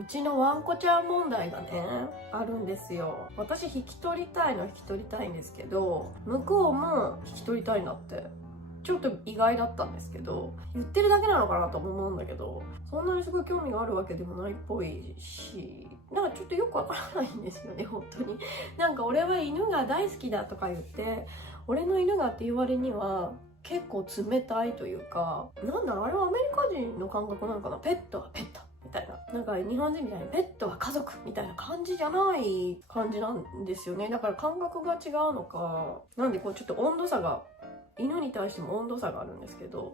うちのワンコちゃん問題がね、あるんですよ。私引き取りたいのは引き取りたいんですけど、向こうも引き取りたいんだって。ちょっと意外だったんですけど、言ってるだけなのかなとも思うんだけど、そんなにすごい興味があるわけでもないっぽいし、なんかちょっとよくわからないんですよね、本当に。なんか俺は犬が大好きだとか言って、俺の犬がって言われには結構冷たいというか、なんだろう、あれはアメリカ人の感覚なのかな。ペットはペットみたいな。なんか日本人みたいにペットは家族みたいな感じじゃない感じなんですよね。だから感覚が違うのか、なんでこうちょっと温度差が、犬に対しても温度差があるんですけど、